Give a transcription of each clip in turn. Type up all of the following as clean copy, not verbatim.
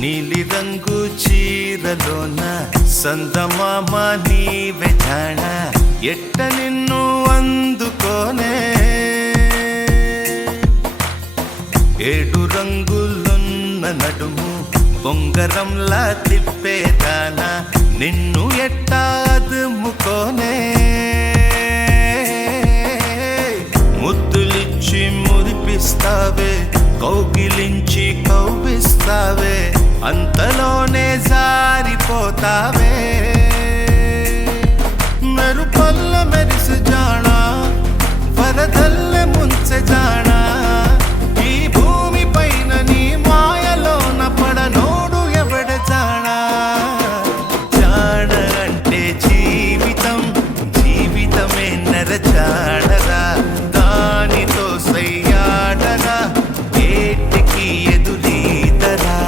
నీలి రంగు చీరలోన సందమామ నీవే జాణ ఎట్ట నిన్ను అందుకోనే ఏడు రంగులున్న నడుము బొంగరంలా తిప్పేదానా నిన్ను ఎట్టా అదుముకోనే ముద్దులిచ్చి మురిపిస్తావే కౌగిలించి కౌగిస్తావే అంతలోనే జారిపోతావే మెరుపల్ల మెరిసి జానా వరదల్లె ముంచె జానా ఈ భూమి పైన నీ మాయలోన పడనోడు ఎవడ జానా జాణ అంటే జీవితం జీవితమే నరజాడరా దానితో సయ్యాడరా ఏటికి ఎదురీదరా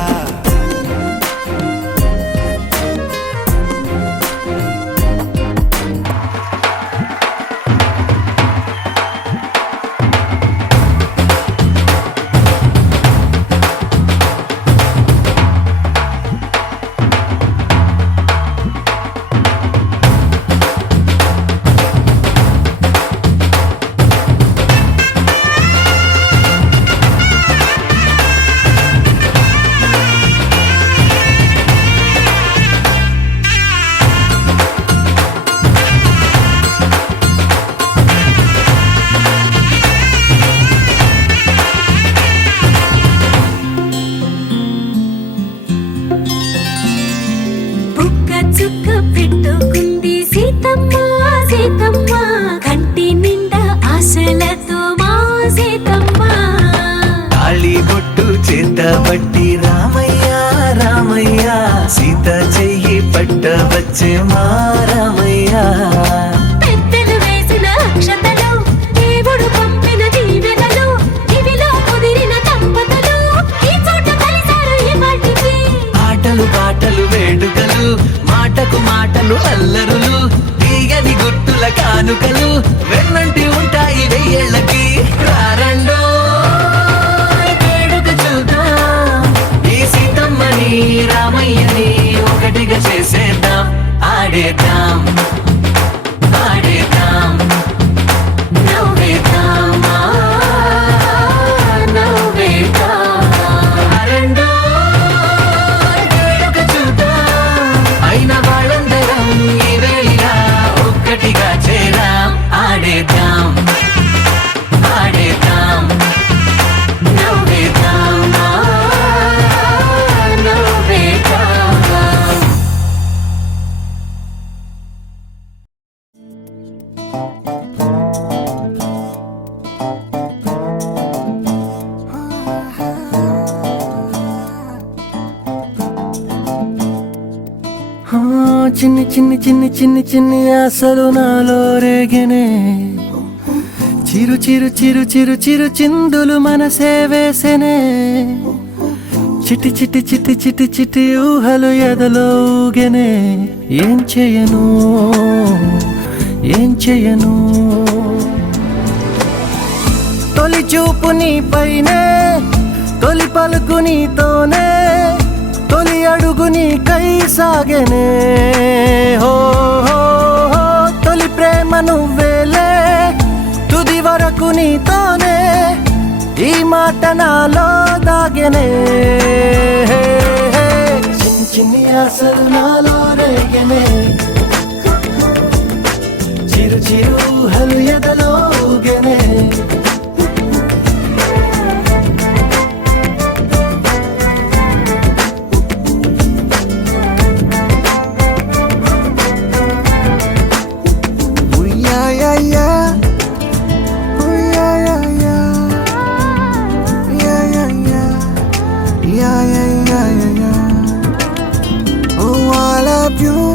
చుక్క పెట్టుకుంది సీతమ్మ సీతమ్మ కంటి నిండా ఆశలతో మా సీతమ్మ తాళి బొట్టు చేతబట్టి రామయ్య రామయ్య సీత చెయ్యి పట్ట వచ్చే మా రామయ్య పెద్దలు వేసిన అక్షతలు దేవుడు పంపిన దీవెనలు ఇవిలో కుదిరిన దంపతులు ఈ చోట కలిసారు ఈ వాటికి ఆటలు పాటలు వేడుకలు మాటకు మాటలు అల్లరులు తీయని గుర్తుల కానుకలు వెన్నంటి ఉంటాయి వెయ్యేళ్ళకి రారండో వేడుక చూద్దాం ఈ సీతమ్మని రామయ్యని ఒకటిగా చేసేద్దాం ఆడేద్దాం ఆడేద్దాం నవ్వేద్దాం నవ్వేద్దాం రారండో వేడుక చూద్దాం అయిన వాళ్ళందరం ఈ వేళ ఒక్కటిగా చేరాం ఆడేద్దాం ఆడేద్దాం నవ్వేద్దాం నవ్వేద్దాం చిన్ని చిన్ని చిన్ని చిన్ని చిన్ని ఆశలు నాలో రేగినే చిరు చిరు చిరు చిరు చిరు చిందులు మనసే వేసెనే చిటి చిటి చిటి చిటి చిటి ఊహలు ఎదలో ఊగెనే ఏం చేయను ఏం చేయను తొలి చూపు నీ పైనే తొలి పలుకు నీతోనే తొలి అడుగు నీకై సాగెనే హో హో హో తొలి ప్రేమ నువ్వేలే తుది వరకు నీతోనే ఈ మాట నాలో దాగెనే చిన్ని చిన్ని ఆశలు నాలో రేగెనే చిరు చిరు ఊహలు ఎదలో ఊగెనే Oh, I love you.